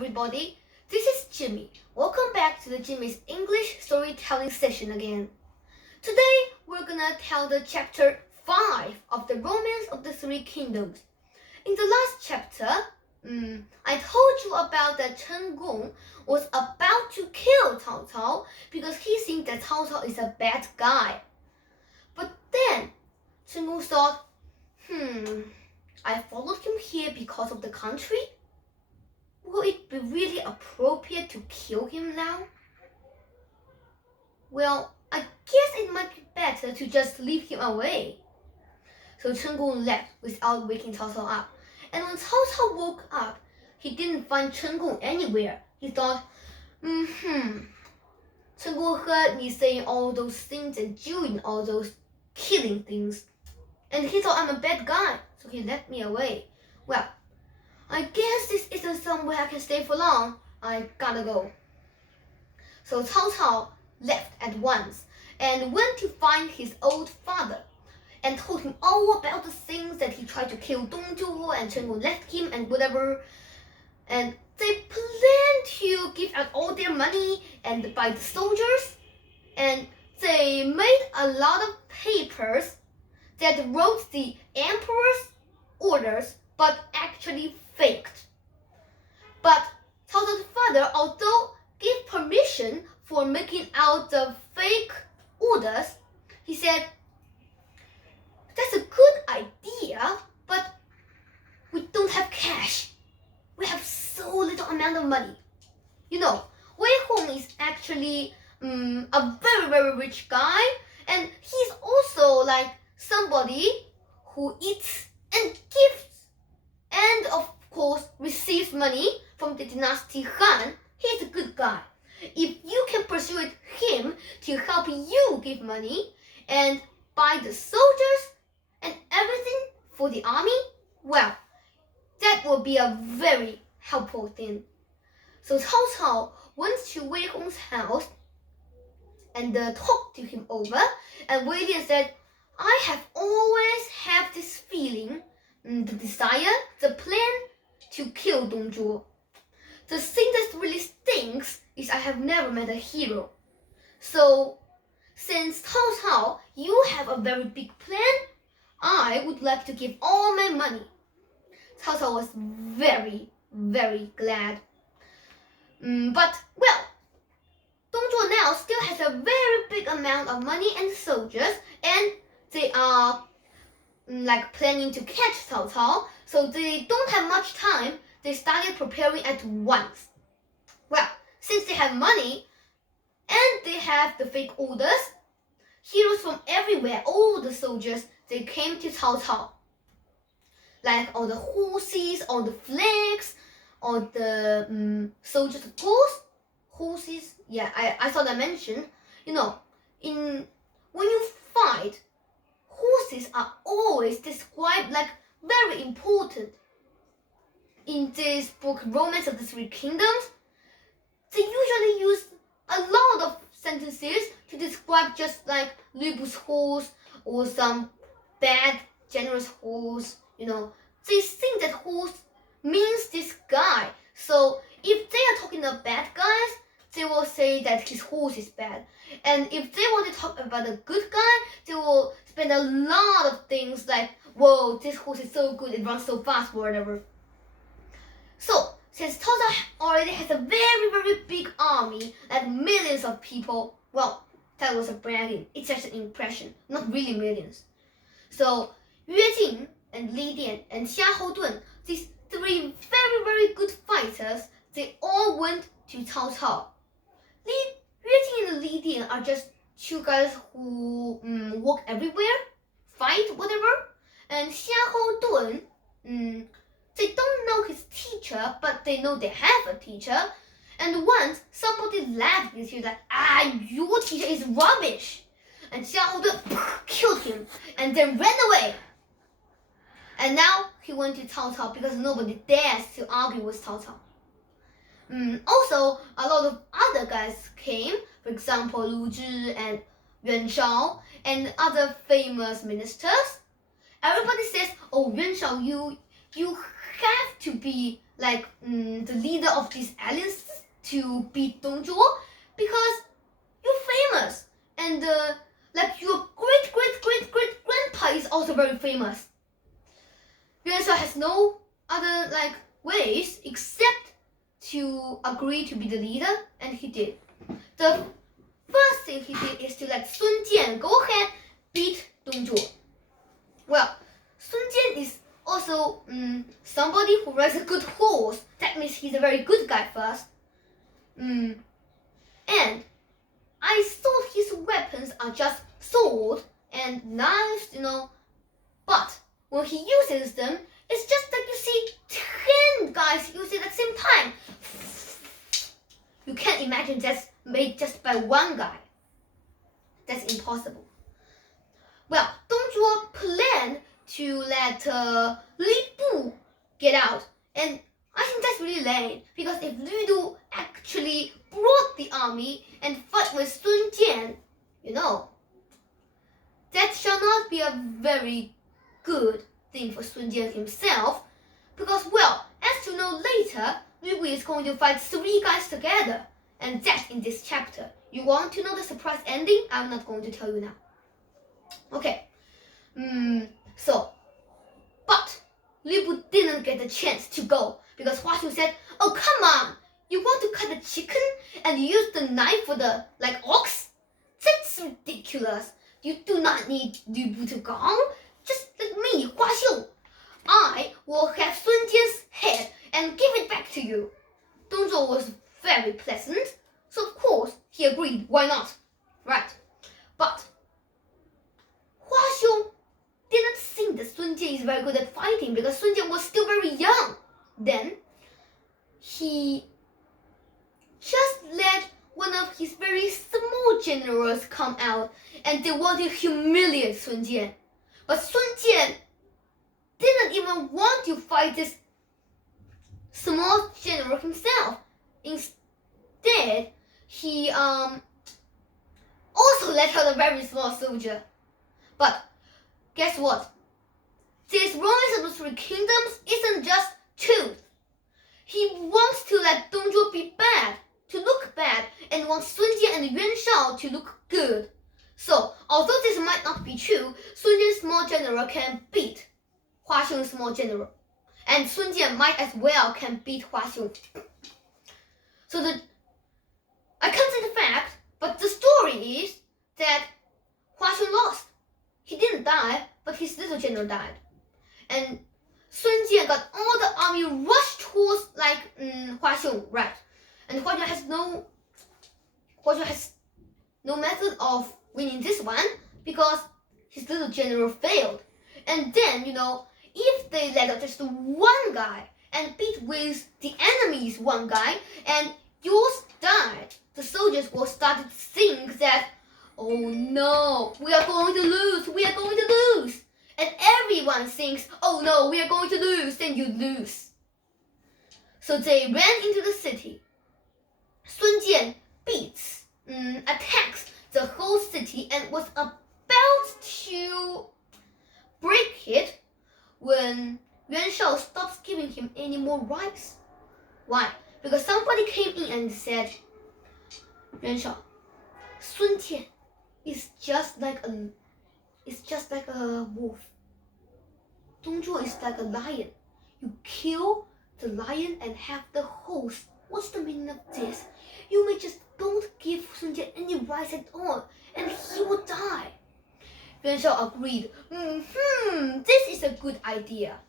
everybody, this is Jimmy. Welcome back to the Jimmy's English storytelling session again. Today we're gonna tell the chapter 5 of the Romance of the Three Kingdoms. In the last chapter, I told you about that Chen Gong was about to kill Cao Cao because he thinks that Cao Cao is a bad guy. But then Chen Gong thought, I followed him here because of the country? Will it be really appropriate to kill him now? Well, I guess it might be better to just leave him away. So Chen Gong left without waking Cao Cao up. And when Cao Cao woke up, he didn't find Chen Gong anywhere. He thought, Chen Gong heard me saying all those things and doing all those killing things. And he thought I'm a bad guy, so he left me away. Well, I guess this isn't somewhere I can stay for long. I gotta go. So Cao Cao left at once and went to find his old father and told him all about the things that he tried to kill Dong Zhuo and Chen Gong left him and whatever. And they planned to give out all their money and buy the soldiers. And they made a lot of papers that wrote the emperor's orders but actually faked. But Cao Cao's father, although gave permission for making out the fake orders, he said, that's a good idea, but we don't have cash. We have so little amount of money. You know, Huaxiong is actually a very, very rich guy, and he's also like somebody who eats and gives and of course receives money from the dynasty Han. He's a good guy. If you can persuade him to help you give money and buy the soldiers and everything for the army, well, that will be a very helpful thing. So Cao Cao went to Wei Hong's house and talked to him over, and Wei Lian said, I have always had this feeling, the desire, the plan to kill Dong Zhuo. The thing that really stinks is I have never met a hero. So, since Cao Cao, you have a very big plan, I would like to give all my money. Cao Cao was very, very glad. But, well, Dong Zhuo now still has a very big amount of money and soldiers, and they are like planning to catch Cao Cao, so they don't have much time. They started preparing at once. Well, since they have money and they have the fake orders, heroes from everywhere, all the soldiers, they came to Cao Cao. Like all the horses, all the flags, all the soldiers, of course. Horses, yeah, I thought I mentioned. You know, when you fight, horses are always described like very important. In this book, Romance of the Three Kingdoms, they usually use a lot of sentences to describe just like Lubu's horse or some bad, generous horse. You know, they think that horse means this guy. So if they are talking about bad guys, they will say that his horse is bad. And if they want to talk about a good guy, they will spend a lot of things like, whoa, this horse is so good, it runs so fast, or whatever. So, since Cao Cao already has a very, very big army, like millions of people, well, that was a bragging, it's just an impression, not really millions. So, Yue Jing and Li Dian and Xia Houdun, these three very, very good fighters, they all went to Cao Cao. Yue Jing and Li Dian are just two guys who walk everywhere, fight, whatever. And Xia Houdun, they don't know his teacher, but they know they have a teacher. And once somebody laughed at him like, your teacher is rubbish. And Xia Houdun killed him and then ran away. And now he went to Cao Cao because nobody dares to argue with Cao Cao. Also, a lot of other guys came, for example, Lu Zhi and Yuan Shao and other famous ministers. Everybody says, oh, Yuan Shao, you have to be the leader of these alliances to beat Dong Zhuo because you're famous and your great grandpa is also very famous. Yuan Shao has no other ways except to agree to be the leader, and he did. The first thing he did is to let Sun Jian go ahead beat Dong Zhuo. Well, Sun Jian is also somebody who rides a good horse. That means he's a very good guy first. And I thought his weapons are just sword and knives, but when he uses them, it's just like you see 10 guys use it at the same time. You can't imagine that's made just by one guy. That's impossible. Well, Dong Zhuo planned to let Li Bu get out, and I think that's really lame, because if Li Du actually brought the army and fought with Sun Jian, that shall not be a very good thing for Sun Jian himself, because, well, as you know later, Li Bu is going to fight 3 guys together, and that's in this chapter. You want to know the surprise ending? I'm not going to tell you now. Okay, but Li Bu didn't get the chance to go because Huaxiong said, "Oh, come on, you want to cut the chicken and you use the knife for the ox? That's ridiculous. You do not need Li Bu to go. Just like me, Huaxiong. I will have Sun Jian's head and give it back to you." Dong Zhuo was very pleasant, so of course he agreed. Why not? Right. But Huaxiong didn't think that Sun Jian is very good at fighting because Sun Jian was still very young. Then he just let one of his very small generals come out, and they wanted to humiliate Sun Jian. But Sun Jian didn't even want to fight this small general himself. Instead, he also let out a very small soldier. But guess what? This romance of the 3 kingdoms isn't just truth. He wants to let Dong Zhuo be bad, to look bad, and wants Sun Jian and Yuan Shao to look good. So, although this might not be true, Sun Jian's small general can beat Huaxiong's small general. And Sun Jian might as well can beat Huaxiong. So I can't say the fact, but the story is that Huaxiong lost. He didn't die, but his little general died. And Sun Jian got all the army rushed towards Huaxiong, right? And Huaxiong has no method of winning this one because his little general failed. And then, if they let out just one guy and beat with the enemy's one guy and yours died, the soldiers will start to think that, "Oh no, we are going to lose, we are going to lose." And everyone thinks, "Oh no, we are going to lose," then you lose. So they ran into the city. Sun Jian attacks the whole city and was about to break it when Yuan Shao stops giving him any more rice. Why? Because somebody came in and said, "Yuan Shao, Sun Jian is just like a wolf. Dong Zhuo is like a lion. You kill the lion and have the host. What's the meaning of this? You may just don't give Sun Jian any rice at all, and he will die." Yuan Shao agreed. This is a good idea.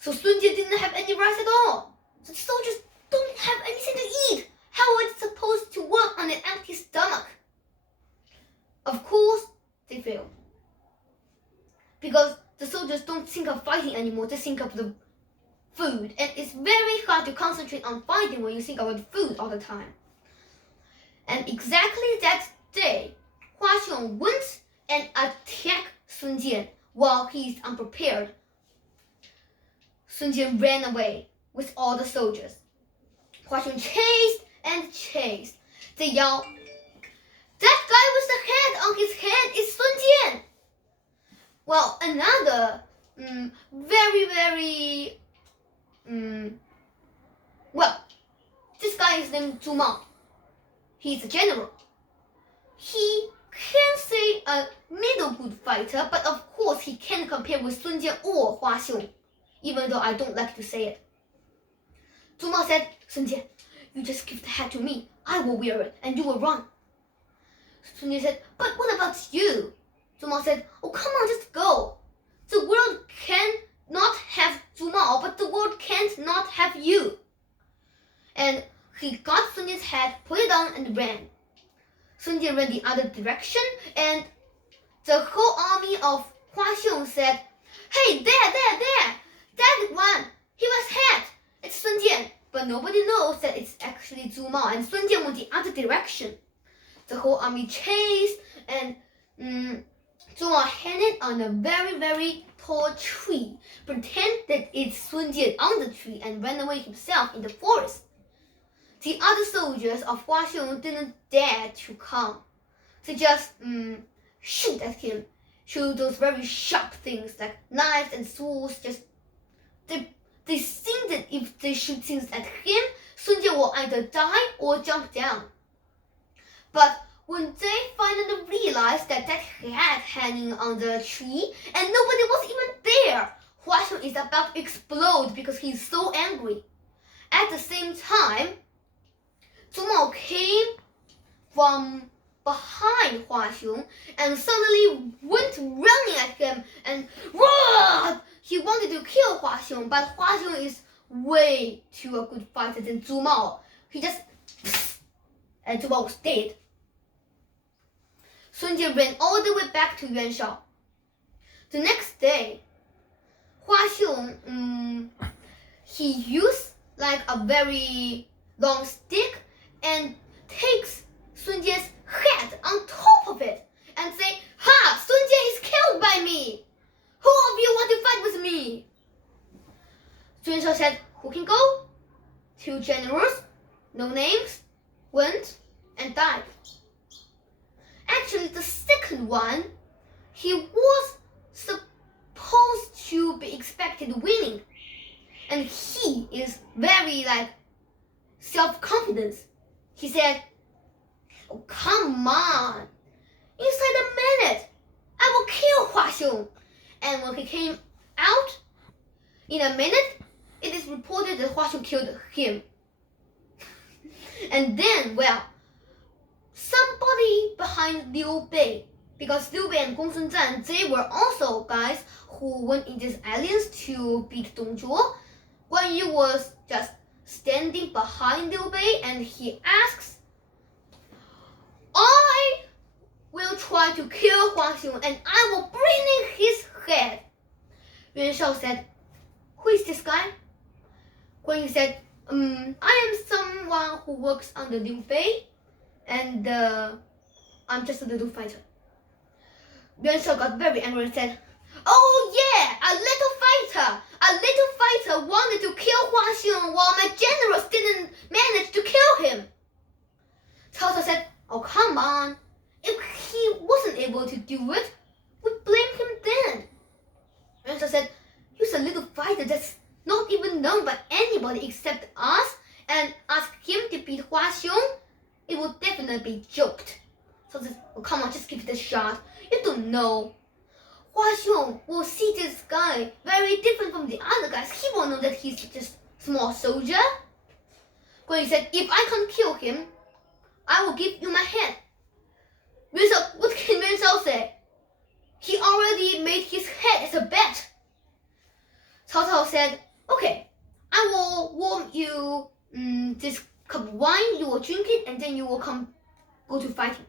So Sun Jian didn't have any rice at all. So the soldiers don't have anything to eat. How are they supposed to work on an empty stomach? Of course, they failed. Because the soldiers don't think of fighting anymore, they think of the food. And it's very hard to concentrate on fighting when you think about food all the time. And exactly that day, Huaxiong went and attacked Sun Jian while he is unprepared. Sun Jian ran away with all the soldiers. Huaxiong chased and chased. They yelled, "That guy with the head on his head is Sun Jian!" Well, another very guy is named Zhu Mao. He's a general. He can say a middle good fighter, but of course he can't compare with Sun Jian or Huaxiong, even though I don't like to say it. Zhu Mao said, Sun Jian, you just give the hat to me. I will wear it, and you will run. Sun Jian said, but what about you? Zhu Mao said, oh, come on, just go. The world can not have Zhu Mao, but the world can't not have you. And he got Sun Jian's hat, put it on, and ran. Sun Jian ran the other direction, and the whole army of Huaxiong said, hey, there, that one, he was hat. It's Sun Jian. But nobody knows that it's actually Zhu Mao, and Sun Jian went the other direction. The whole army chased, and Zhu Mao hid on a very, very tall tree, pretend that it's Sun Jian on the tree, and ran away himself in the forest. The other soldiers of Huaxiong didn't dare to come. They just shoot at him, shoot those very sharp things like knives and swords. They think that if they shoot things at him, Sun Jian will either die or jump down. But when they finally realized that hat hanging on the tree and nobody was even there, Huaxiong is about to explode because he's so angry. At the same time, Zhu Mao came from behind Huaxiong and suddenly went running at him and roared. He wanted to kill Huaxiong, but Huaxiong is way too a good fighter than Zhu Mao. He just and Zhu Mao was dead. Sun Jian ran all the way back to Yuanshao. The next day, Huaxiong he used like a very long stick and takes Sun Jian's head on top of it and say, ha! Sun Jian is killed by me! Who of you want to fight with me? Yuan Shao said, who can go? 2 generals, no names, went and died. Actually, the second one, he was supposed to be expected winning. And he is very self-confident. He said, oh, come on. Inside a minute, I will kill Huaxiong. And when he came out, in a minute, it is reported that Huaxiong killed him. And then, somebody behind Liu Bei, because Liu Bei and Gong Sun Zan, they were also guys who went in this alliance to beat Dong Zhuo. Guan Yu was just standing behind Liu Bei and he asks, I will try to kill Huaxiong and I will bring in his head. Yuan Shao said, who is this guy? Guan Yu said, I am someone who works under Liu Bei and I'm just a little fighter. Yuan Shao got very angry and said, oh yeah, a little fighter wanted to kill Huaxiong while my generals didn't manage to kill him. Cao Cao said, oh come on, if he wasn't able to do it, we blame him then. Yuan Shao said, he's a little fighter that's not even known by anybody except us, and ask him to beat Huaxiong, it would definitely be joked. So said, oh come on, just give it a shot. You don't know. Huaxiong will see this guy very different from the other guys. He won't know that he's just a small soldier. Guan Yu said, if I can't kill him, I will give you my hand. What can Yuan Shao say? He already made his head as a bet. Cao Cao said, okay, I will warm you this cup of wine, you will drink it, and then you will go to fighting.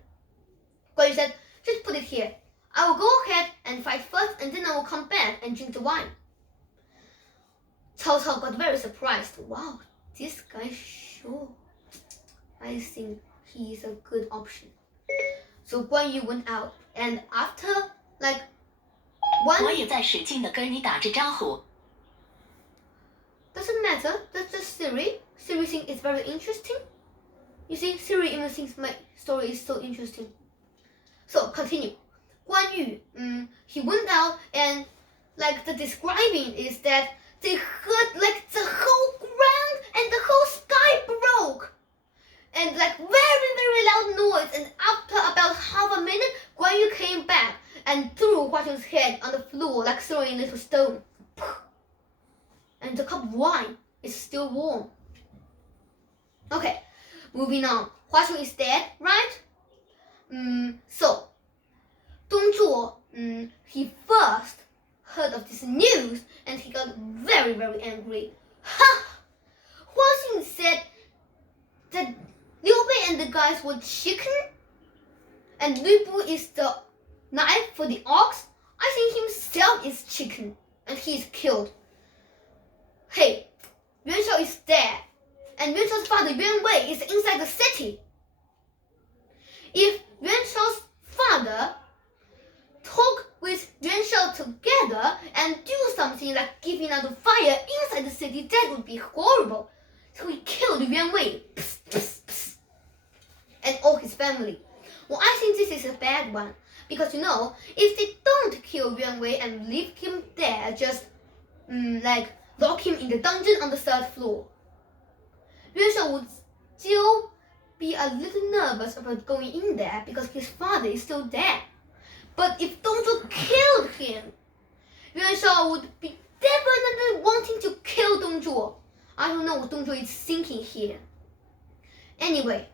Guan Yu said, just put it here. I will go ahead and fight first, and then I will come back and drink the wine. Cao Cao got very surprised. Wow, this guy sure. I think he is a good option. So Guan Yu went out, and after one...我也在使劲地跟你打着招呼。 Doesn't matter, that's just Siri. Siri thinks it's very interesting. You see, Siri even thinks my story is so interesting. So, continue. Guan Yu, he went out and the describing is that they heard the whole ground and the whole sky broke. throwing a little stone. And the cup of wine is still warm. Okay, moving on. Huaxiong is dead, right? So, Dong Zhuo, he first heard of this news and he got very, very angry. Ha! Huaxiong said that Liu Bei and the guys were chicken and Lu Bu is the knife for the ox. I think himself is chicken and he is killed. Hey, Yuan Shao is dead and Yuan Shao's father Yuan Wei is inside the city. If Yuan Shao's father talk with Yuan Shao together and do something like giving out the fire inside the city, that would be horrible. So he killed Yuan Wei and all his family. Well, I think this is a bad one because if they don't kill Yuan Wei and leave him there, just like lock him in the dungeon on the 3rd floor, Yuan Shao would still be a little nervous about going in there because his father is still dead. But if Dong Zhuo killed him, Yuan Shao would be definitely wanting to kill Dong Zhuo. I don't know what Dong Zhuo is thinking here. Anyway,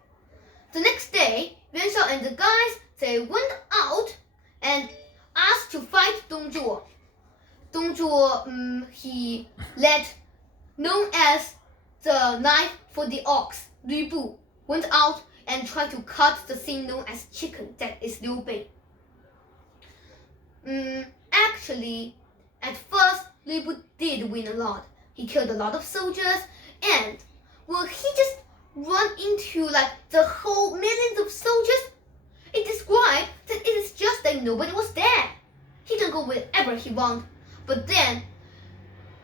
the next day, Yuan Shao and the guys, they went out and asked to fight Dong Zhuo. Dong Zhuo, he led, known as the knife for the ox, Lu Bu, went out and tried to cut the thing known as chicken, that is Liu Bei. Actually, at first, Lu Bu did win a lot. He killed a lot of soldiers and, well, he just run into like the whole millions of soldiers. It described that it is just that nobody was there. He can go wherever he wants. But then,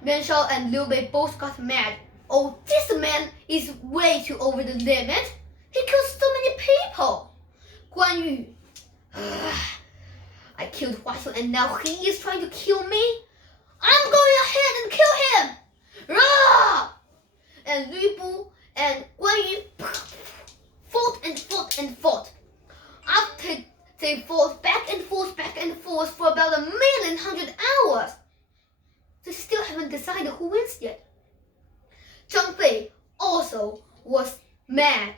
Yuan Shao and Liu Bei both got mad. Oh, this man is way too over the limit. He killed so many people. Guan Yu, I killed Huaxiong and now he is trying to kill me. I'm going ahead and kill him. Rah! And Lu Bu and Guan Yu fought. After they fought back and forth for about 1,100,000 hours, they still haven't decided who wins yet. Zhang Fei also was mad.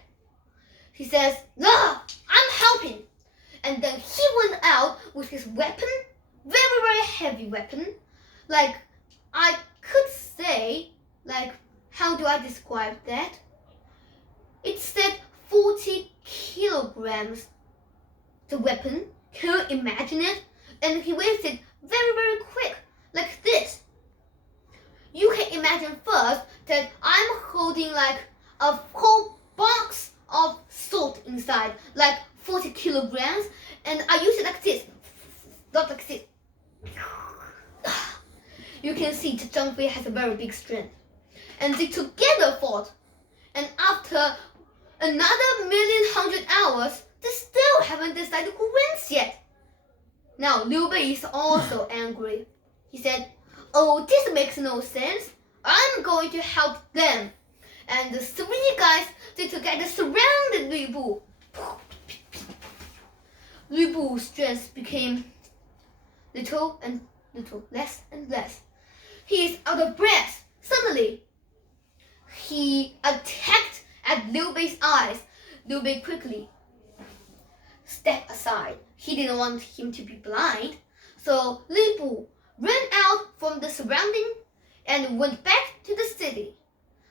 He says, "Nah, I'm helping." And then he went out with his weapon, very, very heavy weapon. Like, I could say, like, how do I describe that? It said 40 kilograms, the weapon. Can you imagine it? And he waves it very, very quick, like this. You can imagine first that I'm holding like a whole box of salt inside, like 40 kilograms, and I use it like this, not like this. You can see that Zhang Fei has a very big strength. And they together fought. And after another 1,100,000 hours, they still haven't decided who wins yet. Now Liu Bei is also angry. He said, "Oh, this makes no sense. I'm going to help them." And the 3 guys, they together surrounded Lu Bu. Lu Bu's strength became little and little, less and less. He is out of breath. Suddenly, he attacked at Liu Bei's eyes. Liu Bei quickly stepped aside. He didn't want him to be blind. So Lu Bu ran out from the surrounding and went back to the city.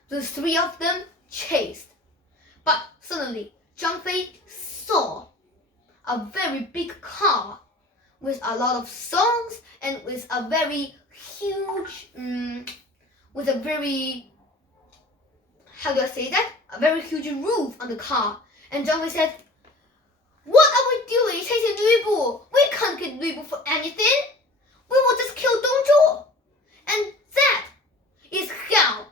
The 3 of them chased. But suddenly, Zhang Fei saw a very big car with a lot of songs and with a very huge, how do I say that? A very huge roof on the car. And Zhang Fei said, "What are we doing chasing Lu Bu? We can't get Lu Bu for anything. We will just kill Dong Zhuo." And that is how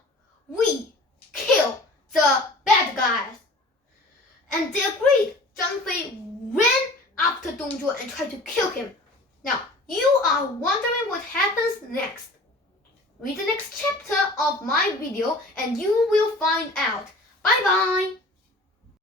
we kill the bad guys. And they agreed. Zhang Fei ran after Dong Zhuo and tried to kill him. Now, you are wondering what happens next. Read the next chapter of my video and you will find out. Bye bye!